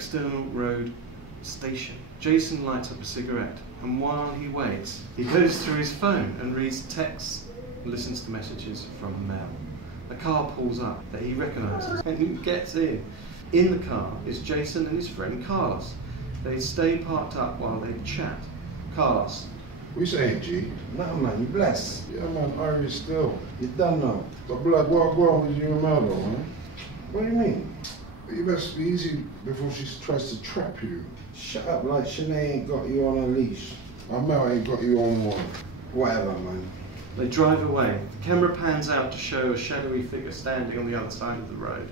external road station. Jason lights up a cigarette, and while he waits, he goes through his phone and reads texts and listens to messages from Mel. A car pulls up that he recognises and he gets in. In the car is Jason and his friend Carlos. They stay parked up while they chat. Carlos. What you saying, G? No, man, you blessed. Yeah, man, Irish still. You done know. The blood, what with you and Mel, though, man? What do you mean? You best be easy before she tries to trap you. Shut up, like Shanae ain't got you on a leash. Mel ain't got you on one. Whatever, man. They drive away. The camera pans out to show a shadowy figure standing on the other side of the road.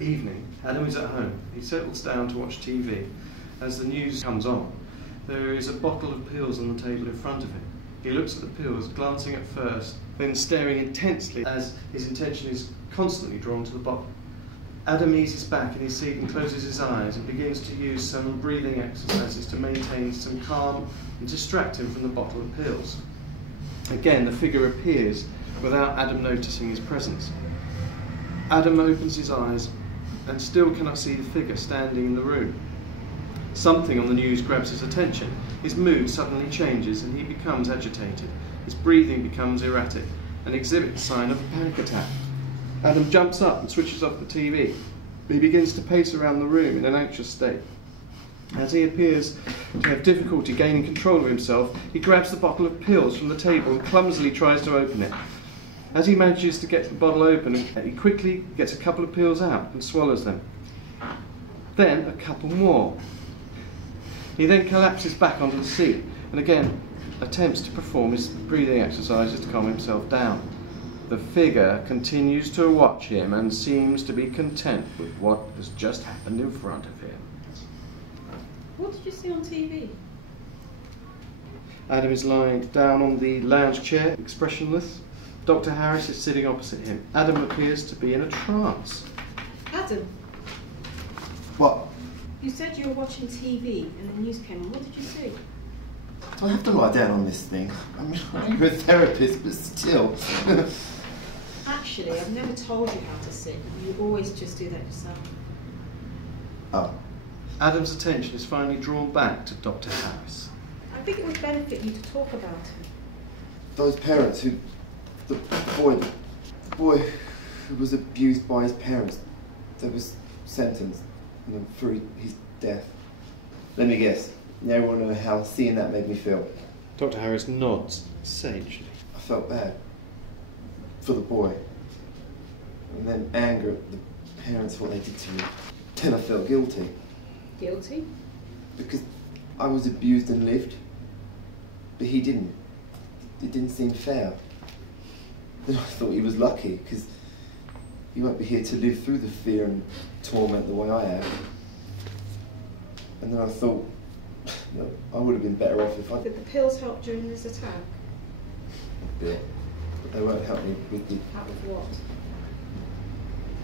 Evening. Adam is at home. He settles down to watch TV. As the news comes on, there is a bottle of pills on the table in front of him. He looks at the pills, glancing at first, then staring intensely as his attention is constantly drawn to the bottle. Adam eases back in his seat and closes his eyes and begins to use some breathing exercises to maintain some calm and distract him from the bottle of pills. Again, the figure appears without Adam noticing his presence. Adam opens his eyes and still cannot see the figure standing in the room. Something on the news grabs his attention. His mood suddenly changes and he becomes agitated. His breathing becomes erratic and exhibits a sign of a panic attack. Adam jumps up and switches off the TV. He begins to pace around the room in an anxious state. As he appears to have difficulty gaining control of himself, he grabs the bottle of pills from the table and clumsily tries to open it. As he manages to get the bottle open, he quickly gets a couple of pills out and swallows them. Then a couple more. He then collapses back onto the seat and again attempts to perform his breathing exercises to calm himself down. The figure continues to watch him and seems to be content with what has just happened in front of him. What did you see on TV? Adam is lying down on the lounge chair, expressionless. Dr. Harris is sitting opposite him. Adam appears to be in a trance. Adam, What? you said you were watching TV and the news came on. What did you see? Do I have to lie down on this thing? I mean, you're a therapist, but still. Actually, I've never told you how to sit. You always just do that yourself. Oh. Adam's attention is finally drawn back to Dr. Harris. I think it would benefit you to talk about it. Those parents who... The boy who was abused by his parents, that was sentenced for his death. Let me guess. You ever want to know how seeing that made me feel? Dr. Harris nods sagely. I felt bad for the boy. And then anger at the parents for what they did to me. Then I felt guilty. Guilty? Because I was abused and lived, but he didn't. It didn't seem fair. Then I thought he was lucky, because he won't be here to live through the fear and torment the way I have. And then I thought, you know, I would have been better off if I... Did the pills help during this attack? A bit, but they won't help me with the... Out of what?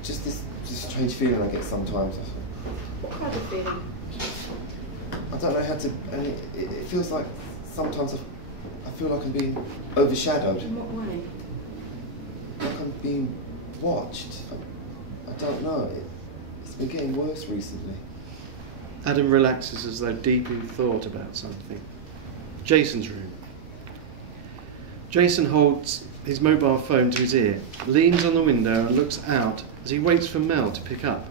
Just this strange feeling I get sometimes. What kind of feeling? I don't know how to... And it feels like sometimes I feel like I'm being overshadowed. In what way? Like I'm being watched. I don't know. It's been getting worse recently. Adam relaxes as though deep in thought about something. Jason's room. Jason holds his mobile phone to his ear, leans on the window and looks out as he waits for Mel to pick up.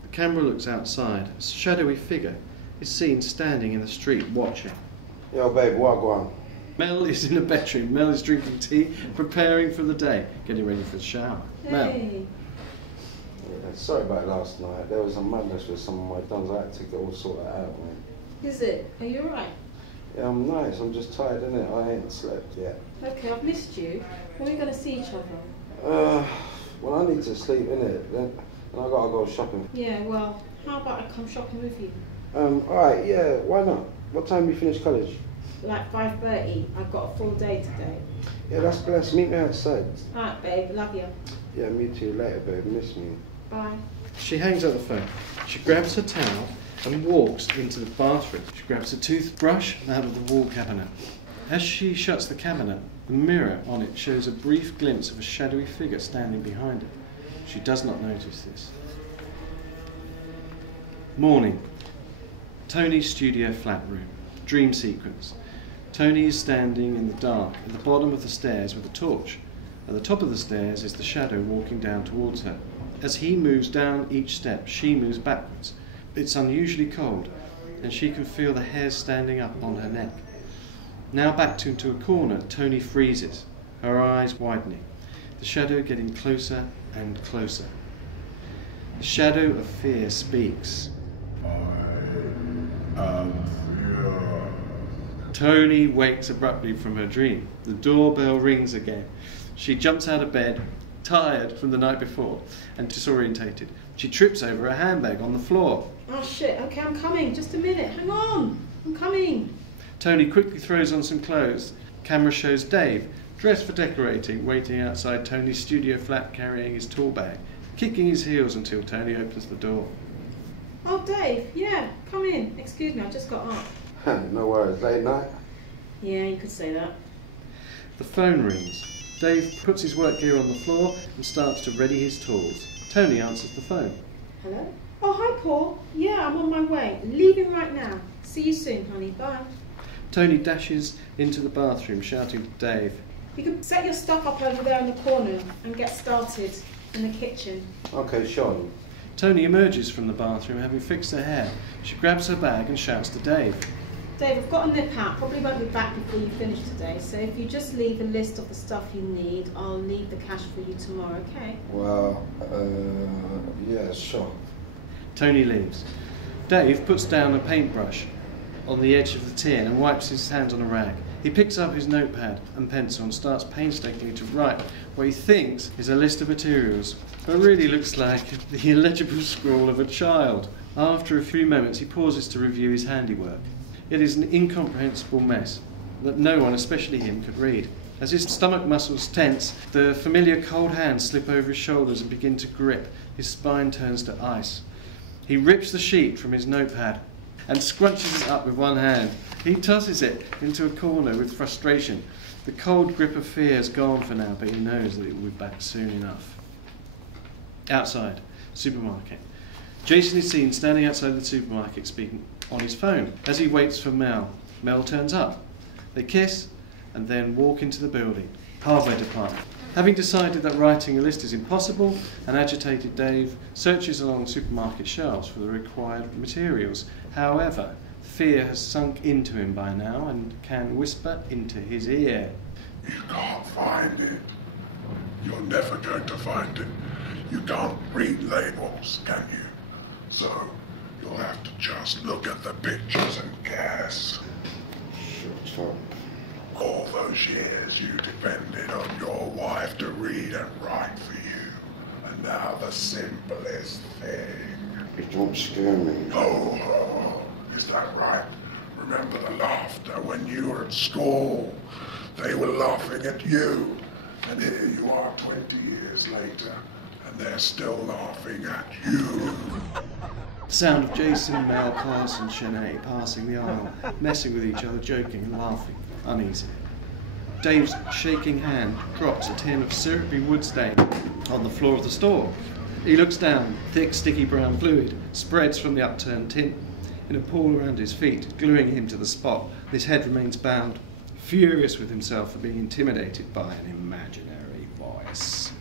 The camera looks outside. A shadowy figure is seen standing in the street watching. Yo, babe, what go on? Mel is in the bedroom. Mel is drinking tea, preparing for the day, getting ready for the shower. Hey. Mel. Yeah, sorry about last night. There was a madness with some of my dons. I had to get all sorted out, man. Is it? Are you alright? Yeah, I'm nice. I'm just tired, innit? I ain't slept yet. Okay, I've missed you. When are we going to see each other? Well, I need to sleep, innit? Then I gotta go shopping. Yeah, well, how about I come shopping with you? Alright, yeah, why not? What time you finish college? Like 5:30. I've got a full day today. Yeah, that's blessed. Meet me outside. Alright, babe. Love you. Yeah, meet you later, babe. Miss me. Bye. She hangs up the phone. She grabs her towel and walks into the bathroom. She grabs a toothbrush out of the wall cabinet. As she shuts the cabinet, the mirror on it shows a brief glimpse of a shadowy figure standing behind it. She does not notice this. Morning. Tony's studio flat room. Dream sequence. Tony is standing in the dark at the bottom of the stairs with a torch. At the top of the stairs is the shadow walking down towards her. As he moves down each step, she moves backwards. It's unusually cold, and she can feel the hairs standing up on her neck. Now backed into a corner, Tony freezes, her eyes widening, the shadow getting closer and closer. The shadow of fear speaks. I am fear. Tony wakes abruptly from her dream. The doorbell rings again. She jumps out of bed, tired from the night before and disorientated. She trips over a handbag on the floor. Oh shit, okay, I'm coming. Just a minute. Hang on. I'm coming. Tony quickly throws on some clothes. Camera shows Dave, dressed for decorating, waiting outside Tony's studio flat carrying his tool bag, kicking his heels until Tony opens the door. Oh, Dave, yeah, come in. Excuse me, I just got up. No worries, late night? Yeah, you could say that. The phone rings. Dave puts his work gear on the floor and starts to ready his tools. Tony answers the phone. Hello? Oh, hi, Paul. Yeah, I'm on my way. Leaving right now. See you soon, honey. Bye. Tony dashes into the bathroom, shouting to Dave. You can set your stuff up over there in the corner and get started in the kitchen. Okay, Sean. Tony emerges from the bathroom, having fixed her hair. She grabs her bag and shouts to Dave. Dave, I've got a nip out. Probably won't be back before you finish today. So if you just leave a list of the stuff you need, I'll leave the cash for you tomorrow, okay? Well, yeah, sure. Tony leaves. Dave puts down a paintbrush on the edge of the tin and wipes his hands on a rag. He picks up his notepad and pencil and starts painstakingly to write what he thinks is a list of materials, but really looks like the illegible scrawl of a child. After a few moments, he pauses to review his handiwork. It is an incomprehensible mess that no one, especially him, could read. As his stomach muscles tense, the familiar cold hands slip over his shoulders and begin to grip. His spine turns to ice. He rips the sheet from his notepad and scrunches it up with one hand. He tosses it into a corner with frustration. The cold grip of fear is gone for now, but he knows that it will be back soon enough. Outside, supermarket. Jason is seen standing outside the supermarket speaking on his phone. As he waits for Mel, Mel turns up. They kiss and then walk into the building. Hardware department. Having decided that writing a list is impossible, an agitated Dave searches along supermarket shelves for the required materials. However, fear has sunk into him by now and can whisper into his ear. You can't find it. You're never going to find it. You can't read labels, can you? So, you'll have to just look at the pictures and guess. Shut up. All those years you depended on your wife to read and write for you. And now the simplest thing. You don't scare me. Oh, is that right? Remember the laughter when you were at school? They were laughing at you. And here you are 20 years later, and they're still laughing at you. The sound of Jason, Mel, Carson, and Shanae passing the aisle, messing with each other, joking and laughing, uneasy. Dave's shaking hand drops a tin of syrupy wood stain on the floor of the store. He looks down. Thick, sticky brown fluid spreads from the upturned tin in a pool around his feet, gluing him to the spot. His head remains bowed, furious with himself for being intimidated by an imaginary voice.